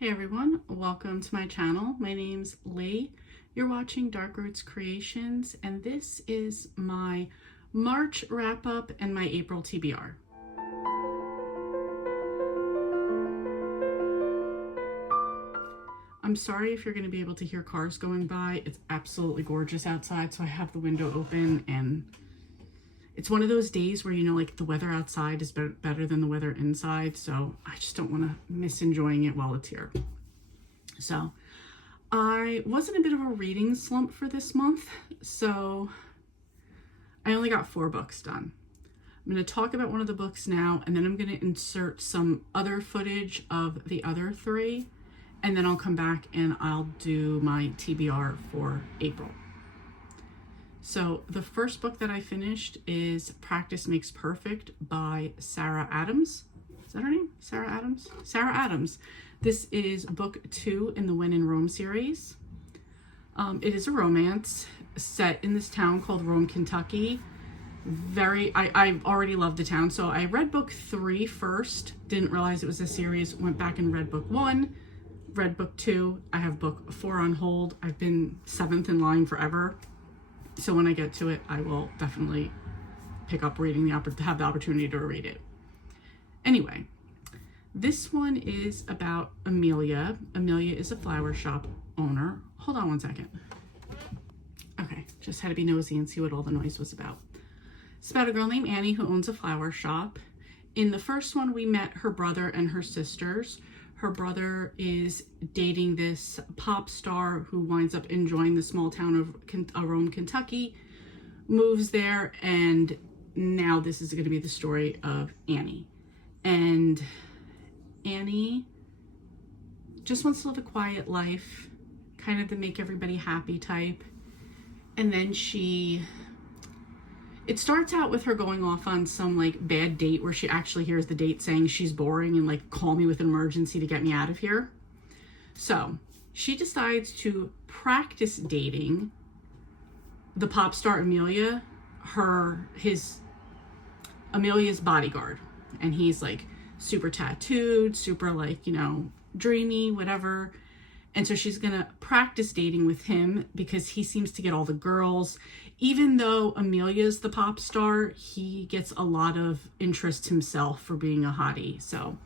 Hey everyone, welcome to my channel. My name's Lee. You're watching Dark Roots Creations, and this is my March wrap up and my April TBR. I'm sorry if you're going to be able to hear cars going by. It's absolutely gorgeous outside, so I have the window open, and it's one of those days where, like the weather outside is better than the weather inside, so I just don't want to miss enjoying it while it's here. So I was in a bit of a reading slump for this month, so I only got 4 books done. I'm going to talk about one of the books now, and then I'm going to insert some other footage of the other 3, and then I'll come back and I'll do my TBR for April. So the first book that I finished is Practice Makes Perfect by Sarah Adams. Is that her name? Sarah Adams? Sarah Adams. This is book 2 in the When in Rome series. It is a romance set in this town called Rome, Kentucky. I already loved the town, so I read book 3 first, didn't realize it was a series, went back and read book 1, read book 2. I have book 4 on hold. I've been 7th in line forever, so when I get to it, I will definitely pick up reading, have the opportunity to read it. Anyway, this one is about Amelia. Amelia is a flower shop owner. Hold on one second. Okay, just had to be nosy and see what all the noise was about. It's about a girl named Annie who owns a flower shop. In the first one, we met her brother and her sisters. Her brother is dating this pop star who winds up enjoying the small town of Rome, Kentucky, moves there, and now this is going to be the story of Annie. And Annie just wants to live a quiet life, kind of the make everybody happy type. And then it starts out with her going off on some bad date where she actually hears the date saying she's boring and call me with an emergency to get me out of here. So she decides to practice dating the pop star Amelia, Amelia's bodyguard. And he's super tattooed, super dreamy, whatever. And so she's gonna practice dating with him because he seems to get all the girls. Even though Amelia's the pop star, he gets a lot of interest himself for being a hottie. So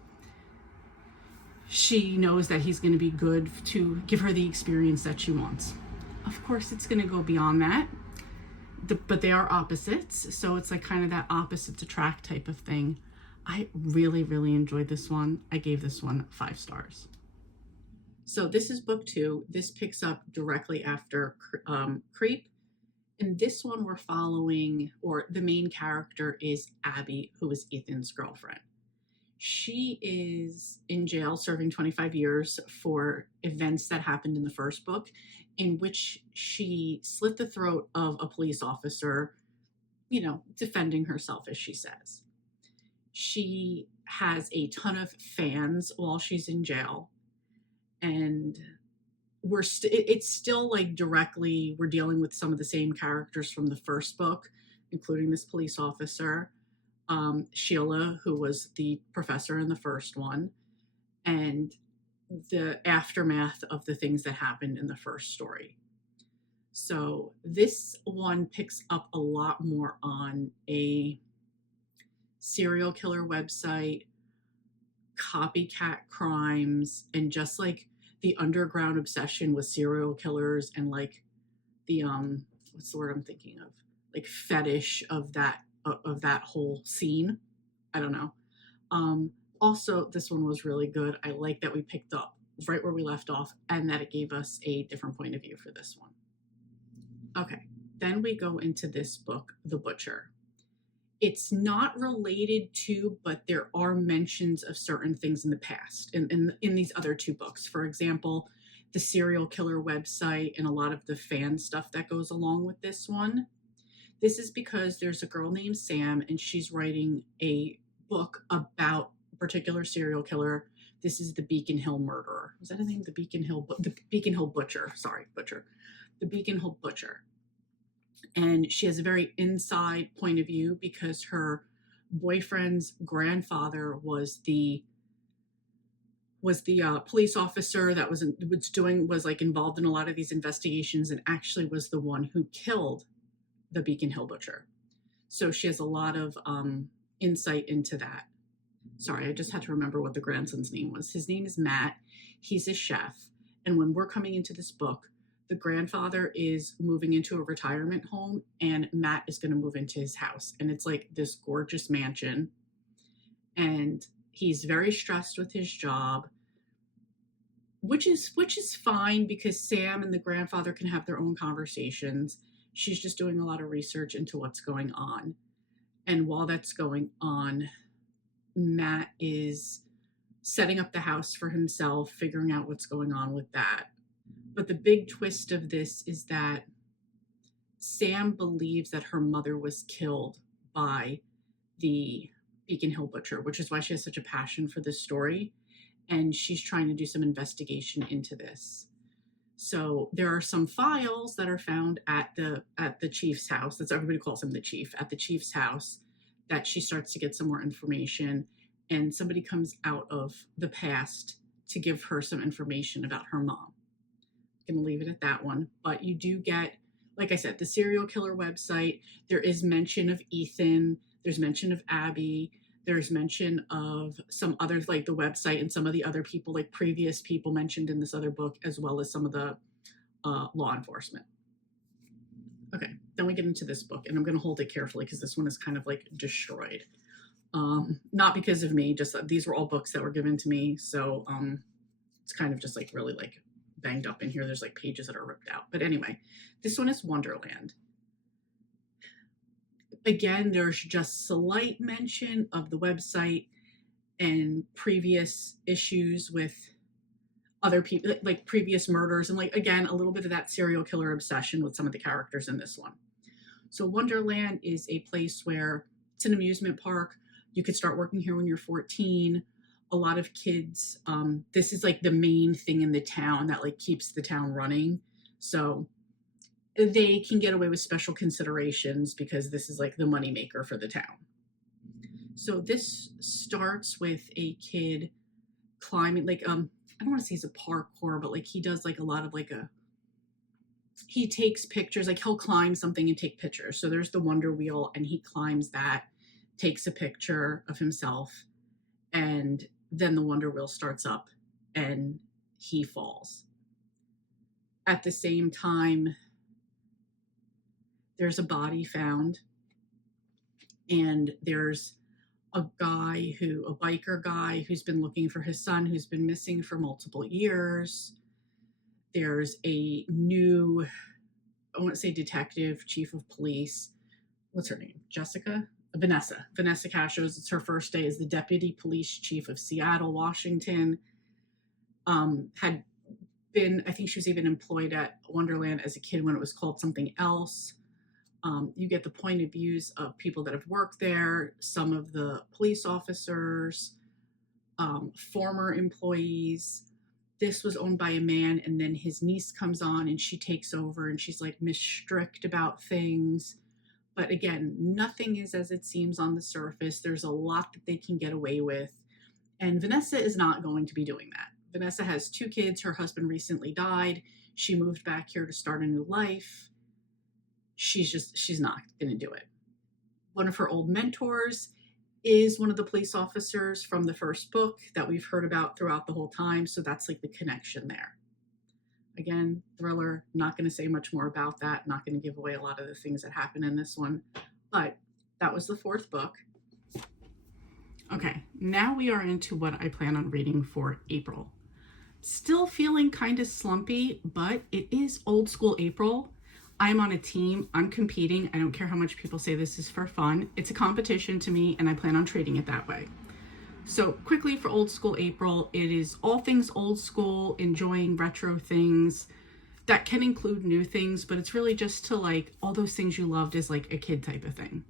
she knows that he's gonna be good to give her the experience that she wants. Of course, it's gonna go beyond that, but they are opposites. So it's kind of that opposites attract type of thing. I really, really enjoyed this one. I gave this one 5 stars. So this is book 2. This picks up directly after Creep. In this one, we're following, or the main character is Abby, who is Ethan's girlfriend. She is in jail serving 25 years for events that happened in the first book, in which she slit the throat of a police officer, defending herself, as she says. She has a ton of fans while she's in jail. And it's still directly, we're dealing with some of the same characters from the first book, including this police officer, Sheila, who was the professor in the first one, and the aftermath of the things that happened in the first story. So this one picks up a lot more on a serial killer website, copycat crimes, and just the underground obsession with serial killers and the what's the word I'm thinking of, fetish of that whole scene. I don't know. Also, this one was really good. I like that we picked up right where we left off and that it gave us a different point of view for this one. Okay, then we go into this book, The Butcher. It's not related to, but there are mentions of certain things in the past in these other 2 books. For example, the serial killer website and a lot of the fan stuff that goes along with this one. This is because there's a girl named Sam, and she's writing a book about a particular serial killer. This is the Beacon Hill murderer. Was that his name? The Beacon Hill Butcher. Sorry, Butcher. The Beacon Hill Butcher. And she has a very inside point of view because her boyfriend's grandfather was the was the police officer that was like involved in a lot of these investigations, and actually was the one who killed the Beacon Hill butcher. So she has a lot of insight into that. Sorry, I just had to remember what the grandson's name was. His name is Matt. He's a chef. And when we're coming into this book, the grandfather is moving into a retirement home, and Matt is going to move into his house. And it's like this gorgeous mansion. And he's very stressed with his job, which is fine, because Sam and the grandfather can have their own conversations. She's just doing a lot of research into what's going on. And while that's going on, Matt is setting up the house for himself, figuring out what's going on with that. But the big twist of this is that Sam believes that her mother was killed by the Beacon Hill butcher, which is why she has such a passion for this story. And she's trying to do some investigation into this. So there are some files that are found at the chief's house. That's, everybody calls him the chief, at the chief's house, that she starts to get some more information. And somebody comes out of the past to give her some information about her mom. I'm going to leave it at that one. But you do get, like I said, the serial killer website. There is mention of Ethan. There's mention of Abby. There's mention of some others, like the website and some of the other people, like previous people mentioned in this other book, as well as some of the law enforcement. Okay, then we get into this book, and I'm going to hold it carefully because this one is kind of like destroyed. Not because of me, just these were all books that were given to me. So it's kind of just like really like banged up in here. There's like pages that are ripped out. But anyway, this one is Wonderland. Again, there's just slight mention of the website and previous issues with other people, like previous murders, and like, again, a little bit of that serial killer obsession with some of the characters in this one. So Wonderland is a place where it's an amusement park. You could start working here when you're 14. A lot of kids, this is like the main thing in the town that like keeps the town running. So they can get away with special considerations because this is like the moneymaker for the town. So this starts with a kid climbing, like, I don't want to say he's a parkour, but like he does like a lot of like he takes pictures, like he'll climb something and take pictures. So there's the Wonder Wheel, and he climbs that, takes a picture of himself, and then the Wonder Wheel starts up and he falls. At the same time, there's a body found, and there's a biker guy who's been looking for his son, who's been missing for multiple years. There's a new, I want to say detective, chief of police. What's her name? Vanessa Cashos. It's her first day as the deputy police chief of Seattle, Washington. Had been, I think she was even employed at Wonderland as a kid when it was called something else. You get the point of views of people that have worked there, some of the police officers, former employees. This was owned by a man, and then his niece comes on and she takes over, and she's like strict about things. But again, nothing is as it seems on the surface. There's a lot that they can get away with. And Vanessa is not going to be doing that. Vanessa has 2 kids. Her husband recently died. She moved back here to start a new life. She's not going to do it. One of her old mentors is one of the police officers from the first book that we've heard about throughout the whole time. So that's like the connection there. Again, thriller, not going to say much more about that. Not going to give away a lot of the things that happen in this one. But that was the 4th book. Okay, now we are into what I plan on reading for April. Still feeling kind of slumpy, but it is old school April. I'm on a team, I'm competing. I don't care how much people say this is for fun. It's a competition to me, and I plan on treating it that way. So quickly for old school April, it is all things old school, enjoying retro things. That can include new things, but it's really just to like all those things you loved as like a kid type of thing.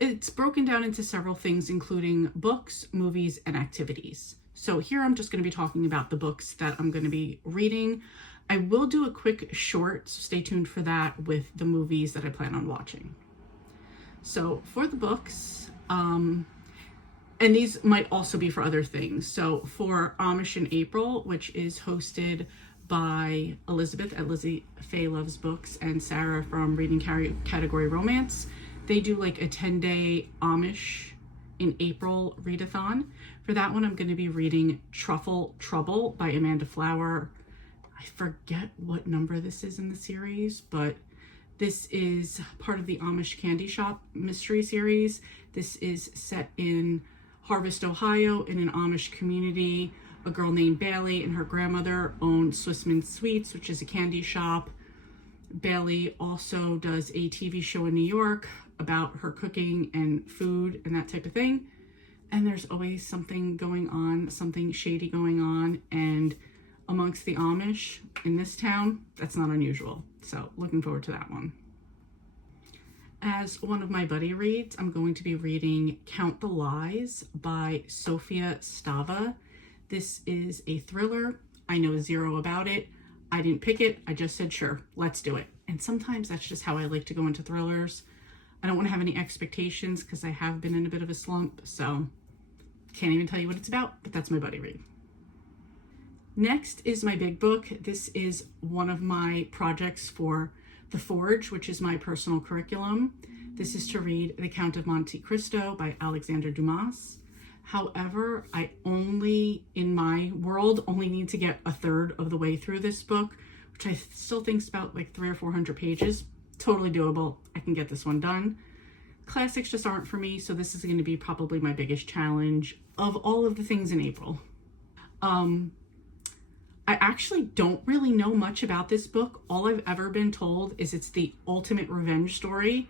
It's broken down into several things, including books, movies, and activities. So here I'm just going to be talking about the books that I'm going to be reading. I will do a quick short, so stay tuned for that, with the movies that I plan on watching. So for the books, and these might also be for other things. So for Amish in April, which is hosted by Elizabeth at Lizzie Faye Loves Books and Sarah from Reading Category Romance, they do like a 10-day Amish in April readathon. For that one, I'm going to be reading Truffle Trouble by Amanda Flower. I forget what number this is in the series, but this is part of the Amish Candy Shop mystery series. This is set in Harvest, Ohio, in an Amish community. A girl named Bailey and her grandmother own Swissman Sweets, which is a candy shop. Bailey also does a TV show in New York about her cooking and food and that type of thing. And there's always something going on, something shady going on. And amongst the Amish in this town, that's not unusual. So looking forward to that one. As one of my buddy reads, I'm going to be reading Count the Lies by Sofia Stava. This is a thriller. I know zero about it. I didn't pick it. I just said, sure, let's do it. And sometimes that's just how I like to go into thrillers. I don't want to have any expectations because I have been in a bit of a slump. So can't even tell you what it's about, but that's my buddy read. Next is my big book. This is one of my projects for The Forge, which is my personal curriculum. This is to read The Count of Monte Cristo by Alexander Dumas. However, I only, in my world, only need to get a third of the way through this book, which I still think is about like 300 or 400 pages. Totally doable. I can get this one done. Classics just aren't for me, so this is going to be probably my biggest challenge of all of the things in April. I actually don't really know much about this book. All I've ever been told is it's the ultimate revenge story.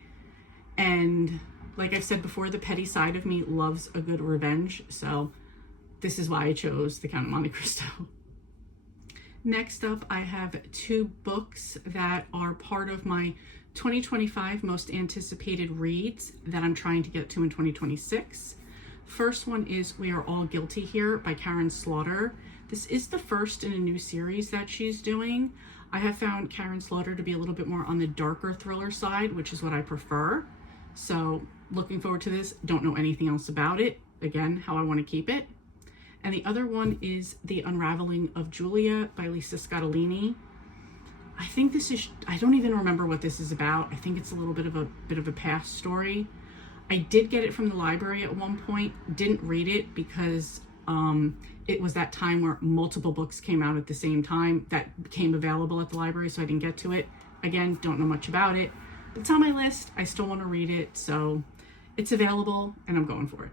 And like I've said before, the petty side of me loves a good revenge. So this is why I chose The Count of Monte Cristo. Next up, I have two books that are part of my 2025 most anticipated reads that I'm trying to get to in 2026. First one is We Are All Guilty Here by Karen Slaughter. This is the first in a new series that she's doing. I have found Karen Slaughter to be a little bit more on the darker thriller side, which is what I prefer. So looking forward to this. Don't know anything else about it. Again, how I want to keep it. And the other one is The Unraveling of Julia by Lisa Scottolini. I think this is, I don't even remember what this is about. I think it's a little bit of a past story. I did get it from the library at one point. Didn't read it because it was that time where multiple books came out at the same time that became available at the library, so I didn't get to it. Again, don't know much about it. But it's on my list. I still want to read it, so it's available and I'm going for it.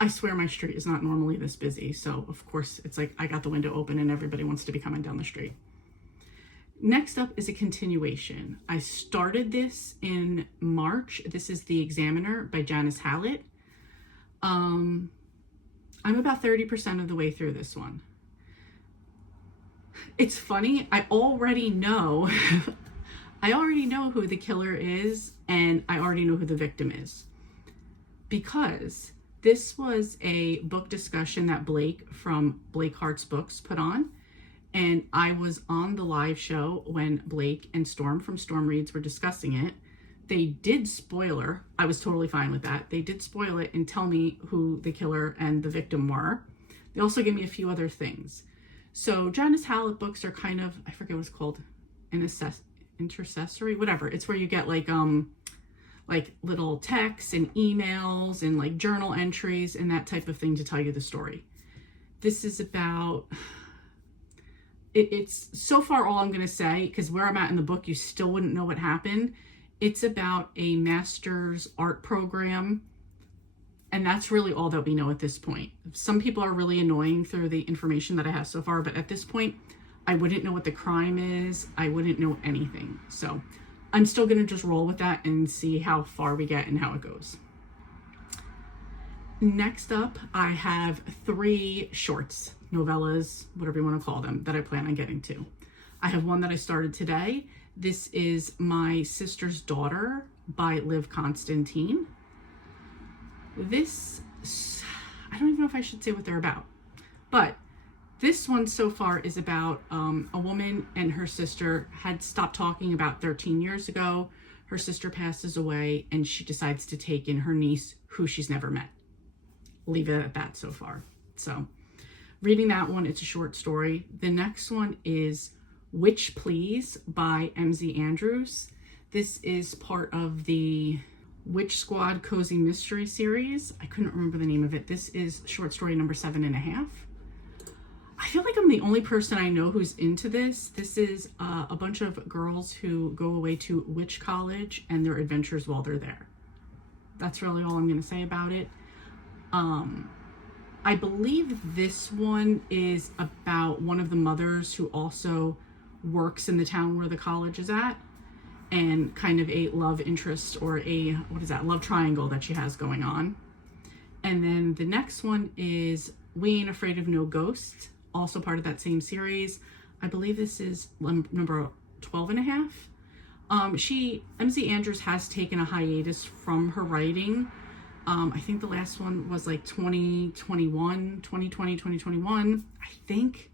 I swear my street is not normally this busy, so of course it's like I got the window open and everybody wants to be coming down the street. Next up is a continuation. I started this in March. This is The Examiner by Janice Hallett. I'm about 30% of the way through this one. It's funny, I already know who the killer is and I already know who the victim is. Because this was a book discussion that Blake from Blake Hart's Books put on. And I was on the live show when Blake and Storm from Storm Reads were discussing it. They did spoiler. I was totally fine with that. They did spoil it and tell me who the killer and the victim were. They also gave me a few other things. So Janice Hallett books are kind of, I forget what it's called, intercessory, whatever. It's where you get like little texts and emails and like journal entries and that type of thing to tell you the story. This is about, it's so far all I'm going to say, because where I'm at in the book, you still wouldn't know what happened. It's about a master's art program, and that's really all that we know at this point. Some people are really annoying through the information that I have so far, but at this point, I wouldn't know what the crime is. I wouldn't know anything. So I'm still going to just roll with that and see how far we get and how it goes. Next up, I have 3 shorts, novellas, whatever you want to call them, that I plan on getting to. I have one that I started today. This is My Sister's Daughter by Liv Constantine. This, I don't even know if I should say what they're about, but this one so far is about a woman and her sister had stopped talking about 13 years ago. Her sister passes away and she decides to take in her niece who she's never met. leave it at that so far. So reading that one, it's a short story. The next one is Witch Please by MZ Andrews. This is part of the Witch Squad Cozy Mystery series. I couldn't remember the name of it. This is short story number 7.5. I feel like I'm the only person I know who's into this. This is a bunch of girls who go away to witch college and their adventures while they're there. That's really all I'm going to say about it. I believe this one is about one of the mothers who also works in the town where the college is at, and kind of a love interest or a, love triangle that she has going on. And then the next one is We Ain't Afraid of No Ghosts, also part of that same series. I believe this is number 12.5. MZ Andrews has taken a hiatus from her writing. I think the last one was like 2021, I think.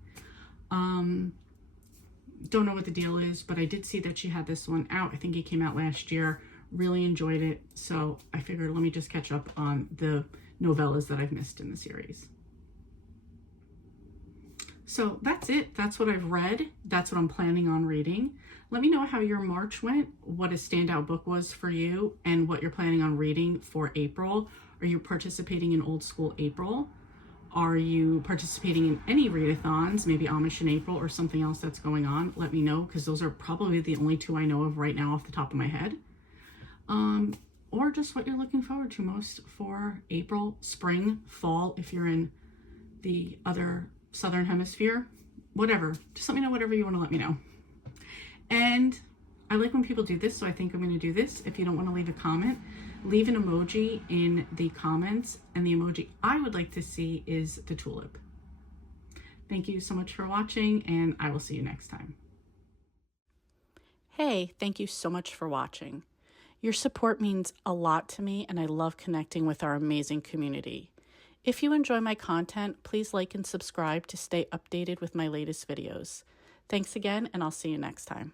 Don't know what the deal is, but I did see that she had this one out. I think it came out last year. Really enjoyed it. So I figured let me just catch up on the novellas that I've missed in the series. So that's it. That's what I've read. That's what I'm planning on reading. Let me know how your March went, what a standout book was for you, and what you're planning on reading for April. Are you participating in Old School April? Are you participating in any readathons, maybe Amish in April or something else that's going on? Let me know, because those are probably the only two I know of right now off the top of my head. Or just what you're looking forward to most for April, spring, fall, if you're in the other Southern Hemisphere, whatever. Just let me know whatever you want to let me know. And I like when people do this, so I think I'm going to do this. If you don't want to leave a comment, leave an emoji in the comments, and the emoji I would like to see is the tulip. Thank you so much for watching, and I will see you next time. Hey, thank you so much for watching. Your support means a lot to me, and I love connecting with our amazing community. If you enjoy my content, please like and subscribe to stay updated with my latest videos. Thanks again, and I'll see you next time.